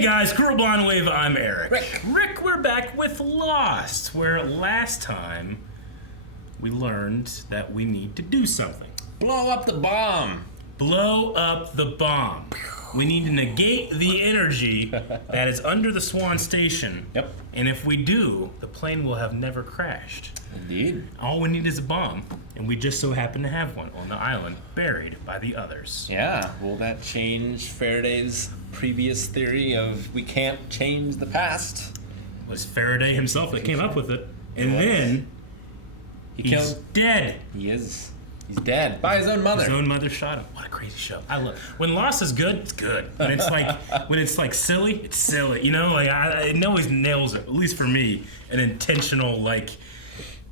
Hey guys, Cruel Blonde Wave, I'm Eric. Rick, we're back with Lost, where last time we learned that we need to do something. Blow up the bomb. Blow up the bomb. We need to negate the energy that is under the Swan Station. Yep. And if we do, the plane will have never crashed. Indeed. All we need is a bomb, and we just so happen to have one on the island, buried by the others. Yeah. Will that change Faraday's previous theory of we can't change the past? It was Faraday himself that came up with it. And then he's dead. He is. He's dead by his own mother. His own mother shot him. What a crazy show! I love when Lost is good. It's good. When it's like silly, it's silly. You know, like it always nails it. At least for me, an intentional like.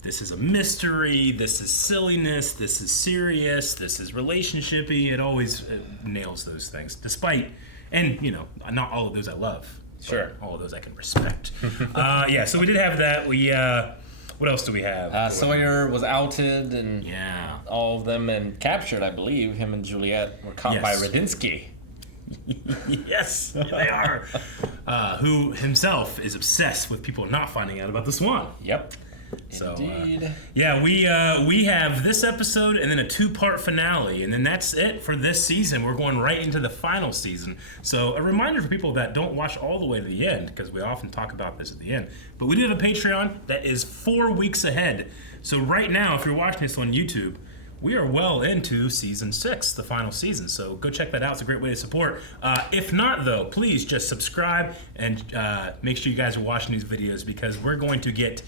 This is a mystery. This is silliness. This is serious. This is relationshipy. It always nails those things. Despite, and you know, not all of those I love. Sure. All of those I can respect. Yeah. So we did have that. We. What else do we have? Sawyer was outed and yeah, all of them and captured, I believe. Him and Juliet were caught by Radinsky. Yes, they are. Who himself is obsessed with people not finding out about the Swan. Yep. So, indeed. Yeah, we have this episode and then a 2-part finale, and then that's it for this season. We're going right into the final season. So a reminder for people that don't watch all the way to the end, because we often talk about this at the end, but we do have a Patreon that is 4 weeks ahead. So right now, if you're watching this on YouTube, we are well into season 6, the final season. So go check that out. It's a great way to support. If not, though, please just subscribe and make sure you guys are watching these videos, because we're going to get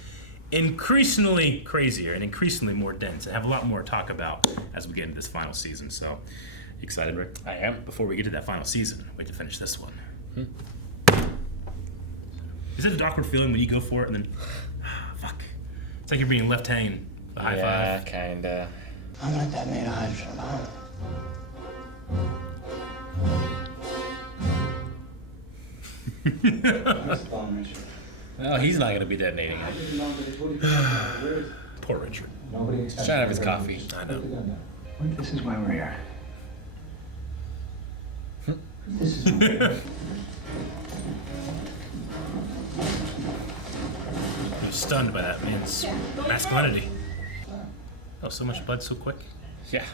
increasingly crazier and increasingly more dense and have a lot more to talk about as we get into this final season. So, you excited, Rick? I am. Before we get to that final season, wait to finish this one. Is it an awkward feeling when you go for it and then, fuck? It's like you're being left hanging. The high five. Yeah, kinda. I'm gonna detonate a hydrogen bomb. No, he's not going to be detonating it. Poor Richard. He's trying to have his coffee. I know. This is why we're here. This is why we're here. I'm stunned by that man's masculinity. Oh, so much blood so quick. Yeah.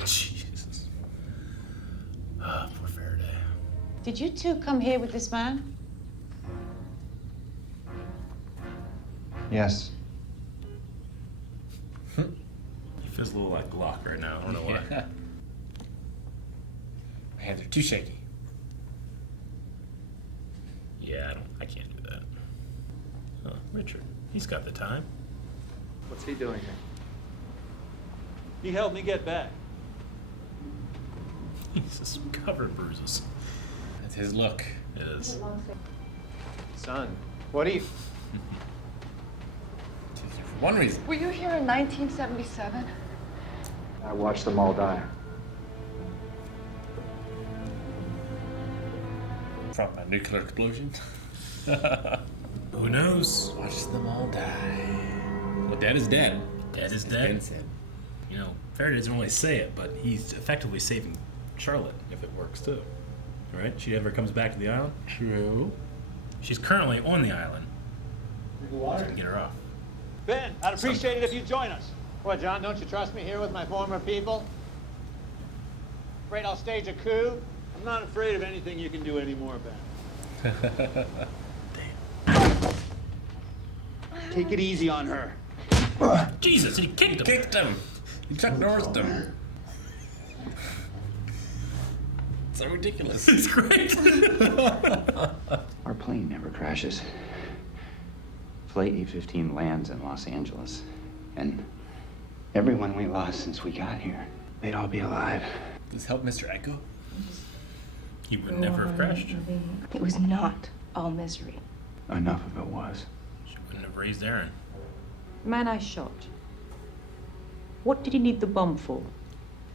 Jesus. Poor Faraday. Did you two come here with this man? Yes. He feels a little like Locke right now. I don't know why. Yeah. My hands are too shaky. Yeah, I can't do that. Oh, Richard. He's got the time. What's he doing here? He helped me get back. He's just covered in bruises. That's his look. It is. Son, what do you... For one reason. Were you here in 1977? I watched them all die. From a nuclear explosion. Who knows? Watch them all die. Well, Dad is dead. Dad is Ben dead. said. You know, Faraday doesn't really say it, but he's effectively saving Charlotte if it works too. Right? She never comes back to the island. True. She's currently on the island. So we can get her off. Ben, I'd appreciate it if you'd join us. What, John, don't you trust me here with my former people? Afraid I'll stage a coup? I'm not afraid of anything you can do anymore, Ben. Take it easy on her. Jesus, he kicked him. Kicked him. He Chuck Norrised him. So ridiculous. It's great. Our plane never crashes. Flight 815 lands in Los Angeles. And everyone we lost since we got here, they'd all be alive. Does this help Mr. Echo? He would never have crashed. It was not all misery. Enough of it was. She wouldn't have raised Aaron. The man I shot. What did he need the bomb for?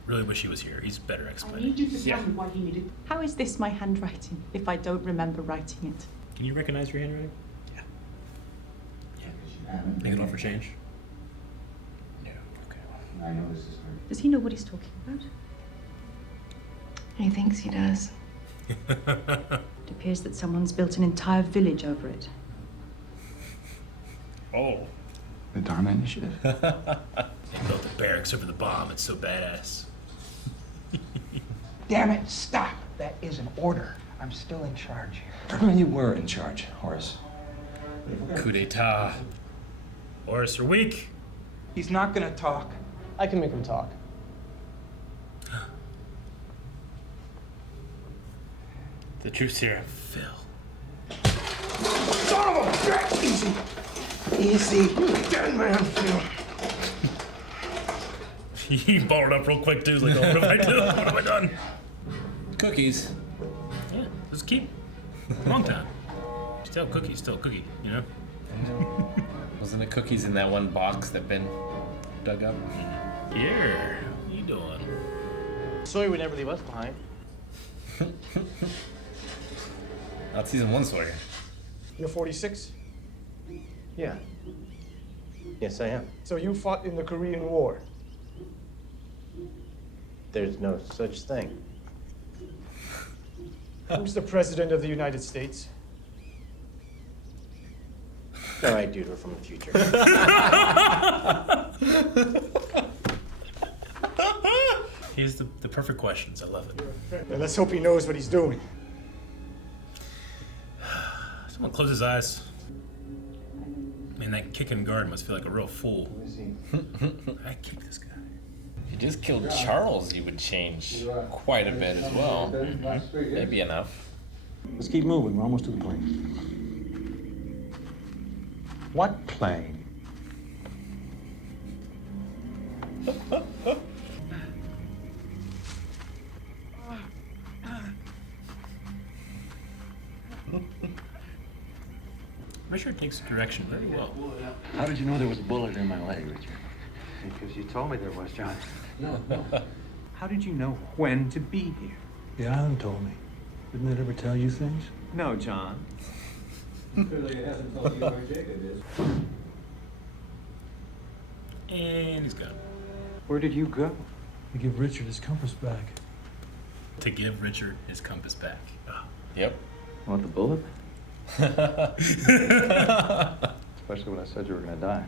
Really wish he was here. He's better I explaining. need you to tell me why he needed. How is this my handwriting if I don't remember writing it? Can you recognize your handwriting? Make it offer change? No. Okay. I know this is hard. Does he know what he's talking about? He thinks he does. It appears that someone's built an entire village over it. Oh. The Dharma Initiative? They built the barracks over the bomb. It's so badass. Damn it, stop. That is an order. I'm still in charge here. You were in charge, Horace. Coup d'etat. Horace, you're weak. He's not gonna talk. I can make him talk. The truth's here. Phil. Son of a bitch! Easy. Easy. Dead man, Phil. He balled up real quick too. He's like, oh, what have I done? What have I done? Cookies. Yeah, just keep. Long time. Still cookie, you know? Wasn't it cookies in that one box that Ben dug up? Here. What you doing? Sawyer would never leave us behind. Not season 1 Sawyer. You're 46? Yeah. Yes, I am. So you fought in the Korean War? There's no such thing. Who's the President of the United States? All right, dude, we're from the future. Here's the perfect questions. I love it. And let's hope he knows what he's doing. Someone close his eyes. Man, that kicking guard must feel like a real fool. I kick this guy. If you just killed Charles, you would change quite a bit as well. Maybe enough. Let's keep moving. We're almost to the plane. What plane? Richard takes direction very well. How did you know there was a bullet in my leg, Richard? Because you told me there was, John. No. How did you know when to be here? The island told me. Didn't it ever tell you things? No, John. Clearly it hasn't told you where Jacob is. And he's gone. Where did you go? To give Richard his compass back. To give Richard his compass back. Oh. Yep. Want the bullet? Especially when I said you were gonna die.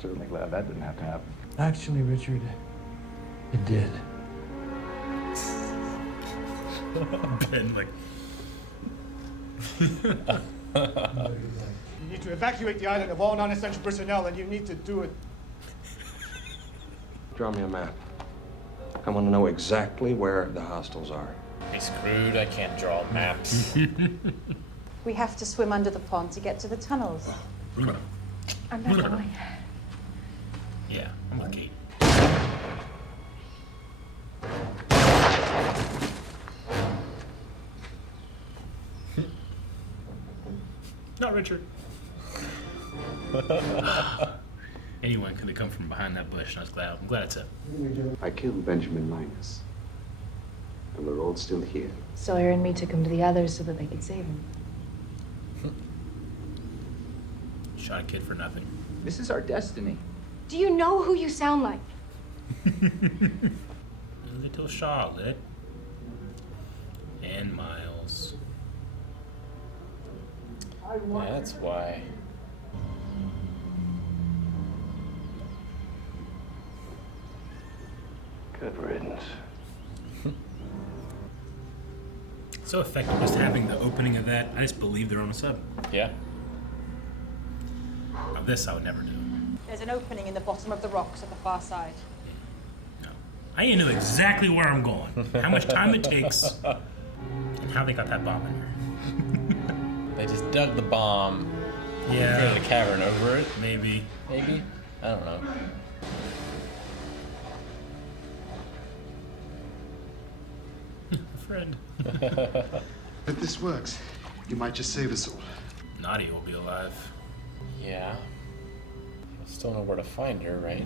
Certainly glad that didn't have to happen. Actually, Richard, it did. Ben, like, You need to evacuate the island of all non-essential personnel, and you need to do it. Draw me a map. I want to know exactly where the hostiles are. Hey, screwed. I can't draw maps. We have to swim under the pond to get to the tunnels. I'm not going. yeah, I'm with Kate. Not Richard. Anyone could have come from behind that bush, and I'm glad it's him. I killed Benjamin Linus. And we're all still here. Sawyer and me took him to the others so that they could save him. Shot a kid for nothing. This is our destiny. Do you know who you sound like? Little Charlotte. And Miles. That's why. Good riddance. So effective, just having the opening of that. I just believe they're on a sub. Yeah. Now this I would never do. There's an opening in the bottom of the rocks at the far side. No. I know exactly where I'm going, how much time it takes, and how they got that bomb in here. They just dug the bomb. Yeah. Created a cavern over it. Maybe. Maybe? I don't know. Friend. If this works, you might just save us all. Nadia will be alive. Yeah. Still know where to find her, right?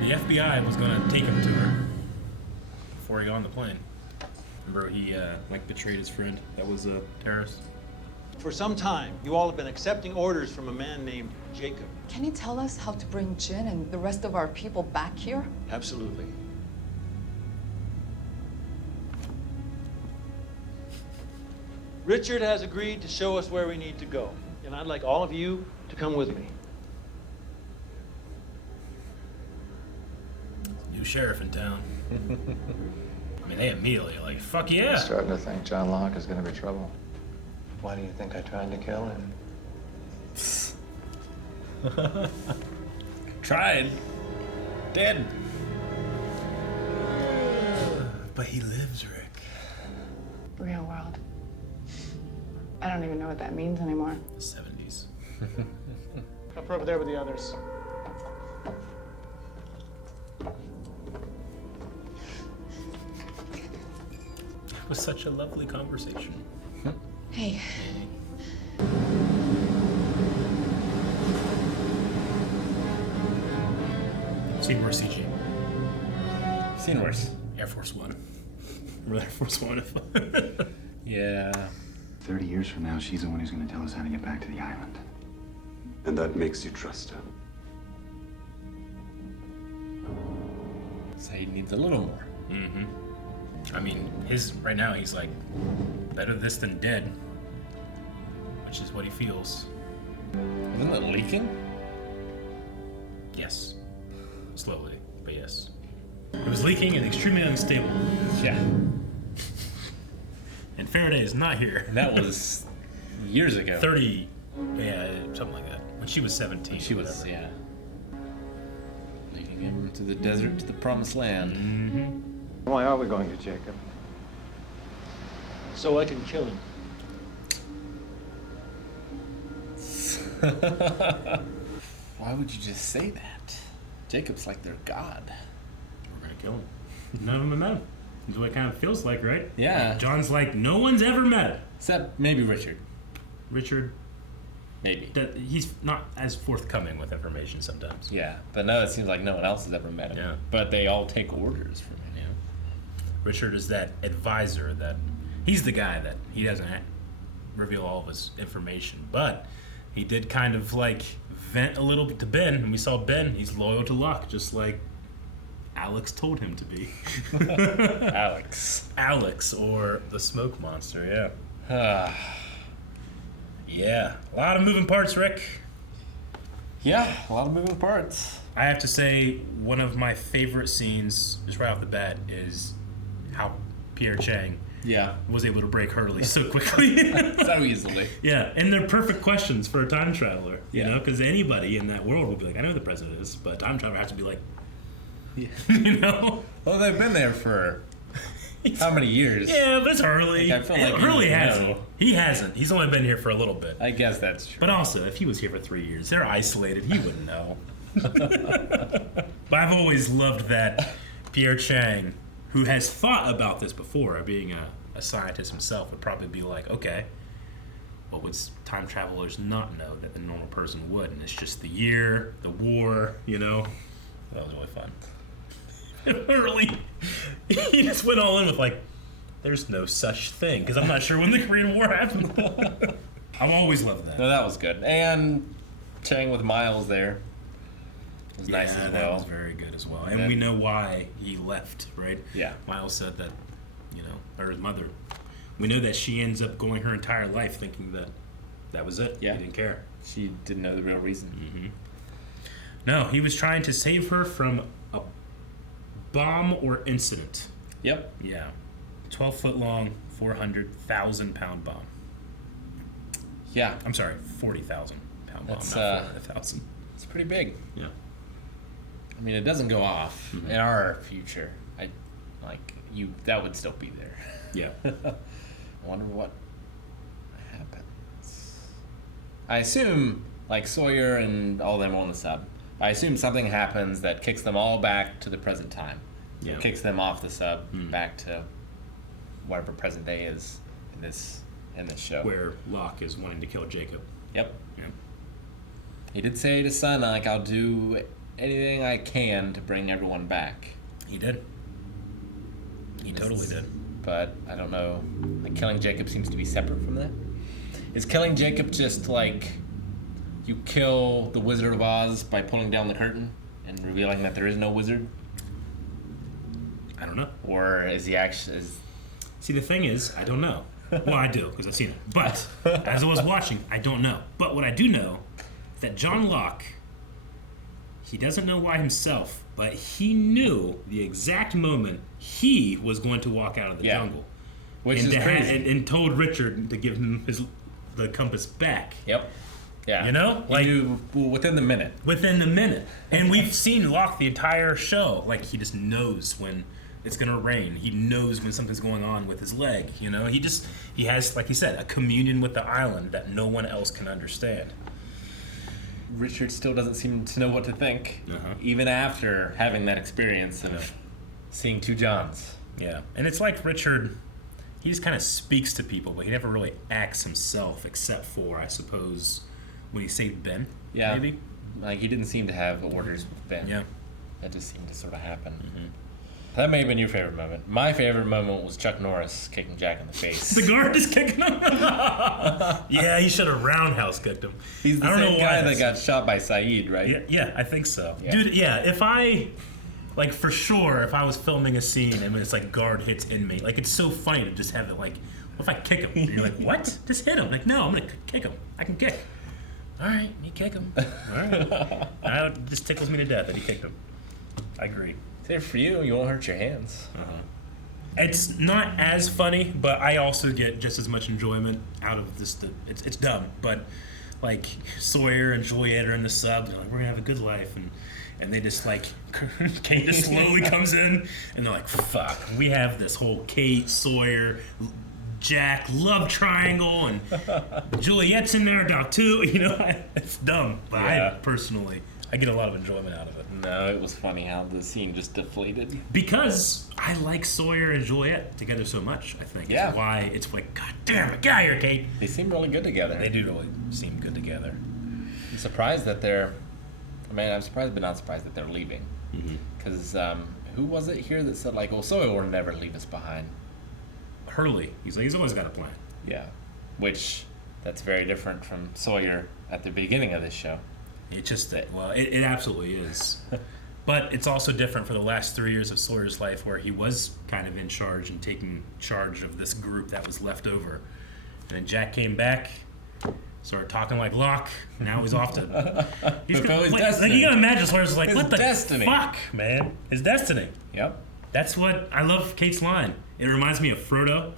The FBI was gonna take him to her before he got on the plane. Remember he betrayed his friend that was a terrorist? For some time, you all have been accepting orders from a man named Jacob. Can you tell us how to bring Jin and the rest of our people back here? Absolutely. Richard has agreed to show us where we need to go, and I'd like all of you to come with me. New sheriff in town. I mean, they immediately like, fuck yeah. I'm starting to think John Locke is going to be trouble. Why do you think I tried to kill him? Tried. Dead. But he lives, Rick. Real world. I don't even know what that means anymore. The 70s. Up over there with the others. It was such a lovely conversation. Hey. Seen worse CG. Seen worse. Air Force One. Remember Air Force One? Yeah. 30 years from now, she's the one who's going to tell us how to get back to the island. And that makes you trust her. Saeed needs a little more. Mm-hmm. I mean, right now he's like, better this than dead. Which is what he feels. Isn't it leaking? Yes. Slowly, but yes. It was leaking and extremely unstable. Yeah. And Faraday is not here. And that was years ago. 30, yeah, something like that. When she was 17. She was, yeah. Leading him to the desert, to the promised land. Mm-hmm. Why are we going to Jacob? So I can kill him. Why would you just say that? Jacob's like their god. We're gonna kill him. None of them have met him. That's what it kind of feels like, right? Yeah. John's like, no one's ever met him. Except maybe Richard. Richard, Maybe. he's not as forthcoming with information sometimes. Yeah, but no, it seems like no one else has ever met him. Yeah. But they all take orders from him. Yeah. Richard is that advisor that he's the guy that he doesn't reveal all of his information, but he did kind of like vent a little bit to Ben, and we saw Ben, he's loyal to Locke, just like Alex told him to be. Alex, or the smoke monster, yeah. Yeah, a lot of moving parts, Rick. Yeah, a lot of moving parts. I have to say, one of my favorite scenes, just right off the bat, is how Pierre Chang was able to break Hurley so quickly. So easily. Yeah, and they're perfect questions for a time traveler, you know, because anybody in that world would be like, I know who the president is, but a time traveler has to be like, you know? Well, they've been there for how many years? Yeah, but it's Hurley. Like, I feel like Hurley you hasn't. know. He hasn't. He's only been here for a little bit. I guess that's true. But also, if he was here for 3 years, they're isolated. He wouldn't know. But I've always loved that Pierre Chang, who has thought about this before, being a scientist himself, would probably be like, okay, what would time travelers not know that the normal person would? And it's just the year, the war, you know? That was really fun. Literally, he just went all in with like, there's no such thing, because I'm not sure when the Korean War happened. I've always loved that. No, that was good. And Chang with Miles there was nice as well. That was very good as well. And then, we know why he left, right? Yeah. Miles said that, you know, or his mother. We know that she ends up going her entire life thinking that that was it. Yeah. He didn't care. She didn't know the real reason. Mm-hmm. No, he was trying to save her from a bomb or incident. Yep. Yeah. 12-foot long, 400,000-pound bomb. Yeah. I'm sorry, 40,000-pound bomb, That's, not 400,000. It's pretty big. Yeah. I mean, it doesn't go off in our future. That would still be there. Yeah. I wonder what happens. I assume, like Sawyer and all them on the sub, I assume something happens that kicks them all back to the present time. Yeah. It kicks them off the sub back to whatever present day is in this show. Where Locke is wanting to kill Jacob. Yep. Yeah. He did say to Son, like, I'll do anything I can to bring everyone back. He did. He totally did. But I don't know. Like, killing Jacob seems to be separate from that. Is killing Jacob just like you kill the Wizard of Oz by pulling down the curtain and revealing that there is no wizard? I don't know. Or is he actually... See, the thing is, I don't know. Well, I do, because I've seen it. But as I was watching, I don't know. But what I do know is that John Locke, he doesn't know why himself, but he knew the exact moment he was going to walk out of the jungle. Which is crazy. And told Richard to give him the compass back. Yep. Yeah. You know? Like, within the minute. Within the minute. And we've seen Locke the entire show. Like, he just knows when it's going to rain. He knows when something's going on with his leg. You know? He has, like he said, a communion with the island that no one else can understand. Richard still doesn't seem to know what to think, even after having that experience of seeing two Johns. Yeah. And it's like Richard, he just kind of speaks to people, but he never really acts himself, except for, I suppose, when he saved Ben. Yeah. Maybe? Like, he didn't seem to have orders with Ben. Yeah. That just seemed to sort of happen. That may have been your favorite moment. My favorite moment was Chuck Norris kicking Jack in the face. The guard just kicking him? Yeah, he should have roundhouse kicked him. He's the same guy that got shot by Saeed, right? Yeah, I think so. Yeah. Dude, yeah, if I, like, for sure, if I was filming a scene and it's like guard hits inmate, like, it's so funny to just have it like, what if I kick him? And you're like, what? Just hit him. Like, no, I'm going to kick him. I can kick. All right, you kick him. All right. It just tickles me to death that he kicked him. I agree. It's for you. You won't hurt your hands. It's not as funny, but I also get just as much enjoyment out of this. It's dumb, but like Sawyer and Juliet are in the sub. They're like, we're gonna have a good life, and they just like Kate just slowly comes in, and they're like, fuck, we have this whole Kate, Sawyer, Jack love triangle, and Juliet's in there now too. You know, it's dumb, but I personally, I get a lot of enjoyment out of it. No, it was funny how the scene just deflated. Because I like Sawyer and Juliet together so much, I think. Yeah. Is why it's like, God damn it, get out of here, Kate. They seem really good together. They do really seem good together. I'm surprised that I'm surprised but not surprised that they're leaving. Because who was it here that said, like, well, Sawyer will never leave us behind? Hurley. He's always got a plan. Yeah. Which, that's very different from Sawyer at the beginning of this show. It just, it absolutely is. But it's also different for the last 3 years of Sawyer's life where he was kind of in charge and taking charge of this group that was left over. And then Jack came back, started talking like Locke. Now he's off to... His destiny. Like, you gotta imagine Sawyer's like, what the destiny. fuck, man? His destiny. Yep. That's what... I love Kate's line. It reminds me of Frodo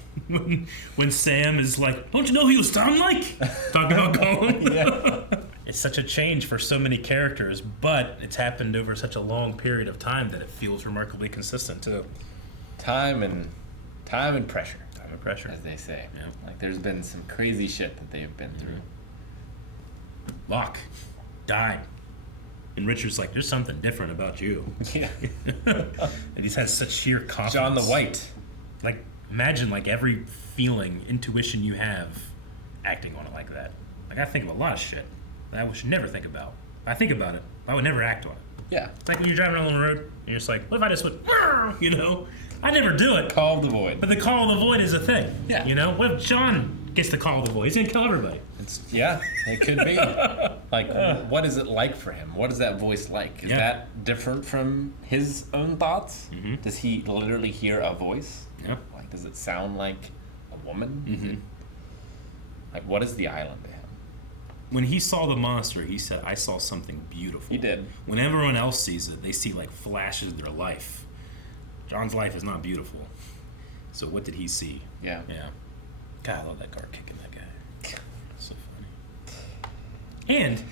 when Sam is like, don't you know who you sound like? Talking about Gollum. Yeah. It's such a change for so many characters, but it's happened over such a long period of time that it feels remarkably consistent too. Time and pressure. Time and pressure, as they say. Yeah. Like there's been some crazy shit that they've been through. Locke died, and Richard's like, "There's something different about you." Yeah. And he's had such sheer confidence. John the White. Like, imagine like every feeling, intuition you have, acting on it like that. Like, I think of a lot of shit that I should never think about. I think about it, but I would never act on it. Yeah. It's like when you're driving around the road, and you're just like, what if I just went, you know? I never do it. Call of the void. But the call of the void is a thing. Yeah. You know? What if John gets the call of the void? He's going to kill everybody. It could be. Like, what is it like for him? What is that voice like? Is that different from his own thoughts? Mm-hmm. Does he literally hear a voice? Yeah. Like, does it sound like a woman? Mm-hmm. Like, what is the island to him? When he saw the monster, he said, I saw something beautiful. He did. When everyone else sees it, they see like flashes of their life. John's life is not beautiful. So what did he see? Yeah. Yeah. God, I love that guard kicking that guy. So funny. And,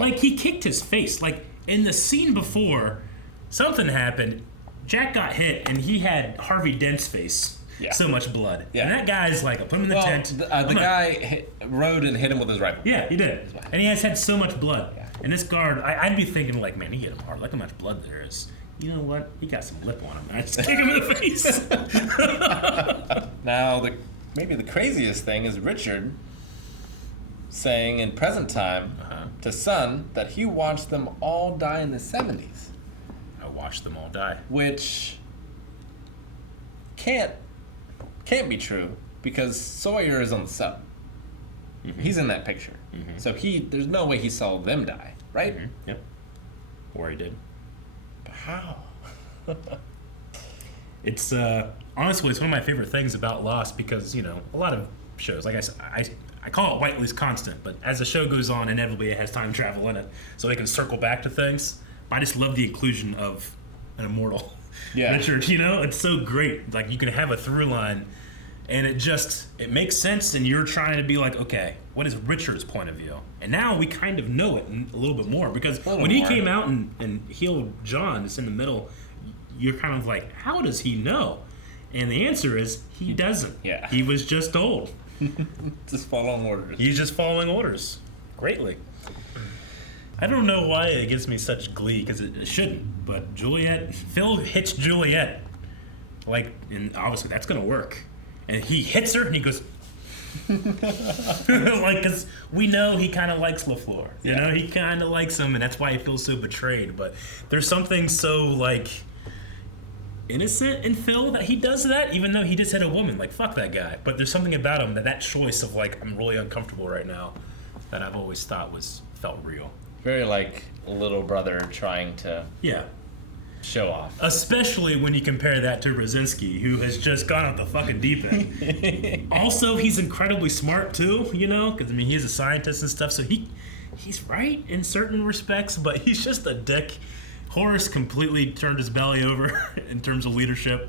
like, he kicked his face. Like, in the scene before, something happened. Jack got hit, and he had Harvey Dent's face. Yeah. So much blood. Yeah. And that guy's like, put him in the tent. The guy rode and hit him with his rifle. Yeah, he did. And he has had so much blood. Yeah. And this guard, I'd be thinking, like, man, he hit him hard. Look how much blood there is. You know what? He got some lip on him. I just kick him in the face. Now, maybe the craziest thing is Richard saying in present time to Son that he watched them all die in the 70s. I watched them all die. Which can't be true because Sawyer is on the sub. Mm-hmm. He's in that picture. Mm-hmm. So there's no way he saw them die, right? Mm-hmm. Yep. Or he did. But how? It's honestly, it's one of my favorite things about Lost because, you know, a lot of shows. Like I call it Whiteley's constant, but as the show goes on, inevitably it has time travel in it, so they can circle back to things. But I just love the inclusion of an immortal Richard. You know, it's so great. Like you can have a through line, and it makes sense. And you're trying to be like, okay, what is Richard's point of view? And now we kind of know it a little bit more because when he came out and healed John, it's in the middle. You're kind of like, how does he know? And the answer is he doesn't. Yeah, he was just told. Just following orders. He's just following orders. Greatly. I don't know why it gives me such glee, because it shouldn't. But Phil hits Juliet. Like, and obviously that's going to work. And he hits her and he goes... like, because we know he kind of likes LaFleur. You know, he kind of likes him, and that's why he feels so betrayed. But there's something so, like... innocent in Phil that he does that, even though he just hit a woman. Like, fuck that guy. But there's something about him that choice of like, I'm really uncomfortable right now, that I've always thought felt real. Very like little brother trying to show off. Especially when you compare that to Brzezinski, who has just gone off the fucking deep end. Also, he's incredibly smart too, you know, because I mean he's a scientist and stuff, so he's right in certain respects, but he's just a dick. Horace completely turned his belly over in terms of leadership.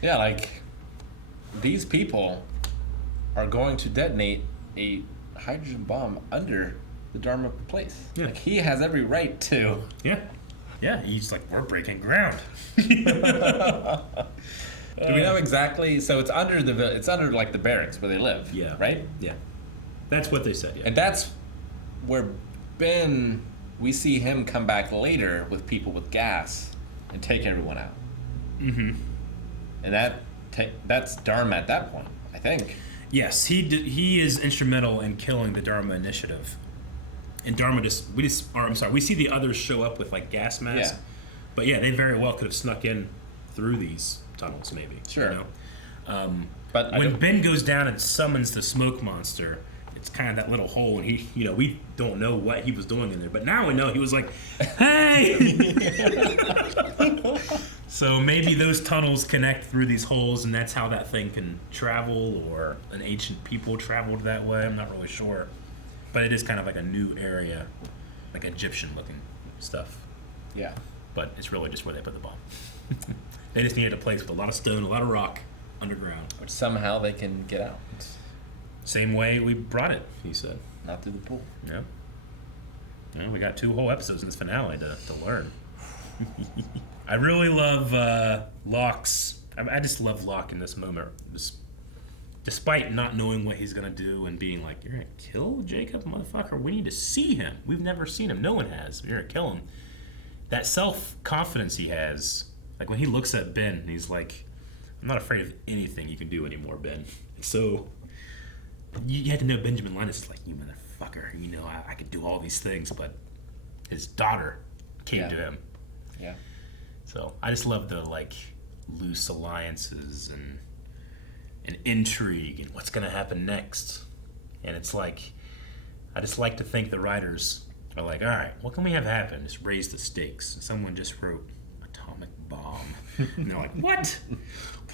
Yeah, like, these people are going to detonate a hydrogen bomb under the Dharma place. Yeah. Like, he has every right to. Yeah. Yeah, he's like, we're breaking ground. Do we know exactly? So it's under like the barracks where they live. Yeah. Right? Yeah. That's what they said, yeah. And that's where Ben... we see him come back later with people with gas and take everyone out. Mm-hmm. And that's Dharma at that point, I think. Yes, he is instrumental in killing the Dharma initiative. And Dharma we see the others show up with like gas masks. Yeah. But yeah, they very well could have snuck in through these tunnels, maybe. Sure. You know? But when Ben goes down and summons the smoke monster, it's kind of that little hole, and he, you know, we don't know what he was doing in there, but now we know he was like, hey! So maybe those tunnels connect through these holes, and that's how that thing can travel, or an ancient people traveled that way. I'm not really sure. But it is kind of like a new area, like Egyptian-looking stuff. Yeah. But it's really just where they put the bomb. They just needed a place with a lot of stone, a lot of rock underground. Which somehow they can get out. Same way we brought it, he said. Not through the pool. Yeah. Yeah, we got 2 whole episodes in this finale to learn. I really love Locke's... I just love Locke in this moment. Despite not knowing what he's going to do and being like, you're going to kill Jacob, motherfucker? We need to see him. We've never seen him. No one has. You're going to kill him. That self-confidence he has, like when he looks at Ben, and he's like, I'm not afraid of anything you can do anymore, Ben. It's so... You had to know Benjamin Linus is like, you motherfucker, you know, I could do all these things, but his daughter came to him. Yeah. So I just love the like loose alliances and intrigue and what's gonna happen next. And it's like, I just like to think the writers are like, all right, what can we have happen? Just raise the stakes. And someone just wrote atomic bomb. And they're like, what? We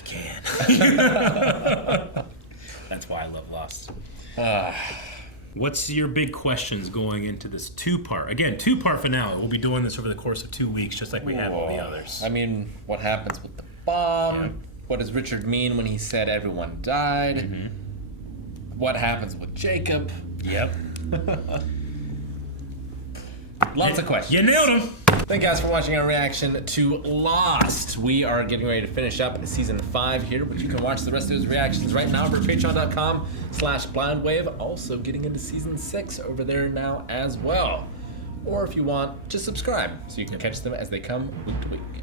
can. That's why I love Lost. What's your big questions going into this 2-part? Again, 2-part finale. We'll be doing this over the course of 2 weeks, just like we have all the others. I mean, what happens with the bomb? Yeah. What does Richard mean when he said everyone died? Mm-hmm. What happens with Jacob? Yep. Lots of questions. You nailed them. Thank you guys for watching our reaction to Lost. We are getting ready to finish up season 5 here, but you can watch the rest of those reactions right now over at patreon.com/blindwave. Also getting into season 6 over there now as well. Or if you want, just subscribe so you can catch them as they come week to week.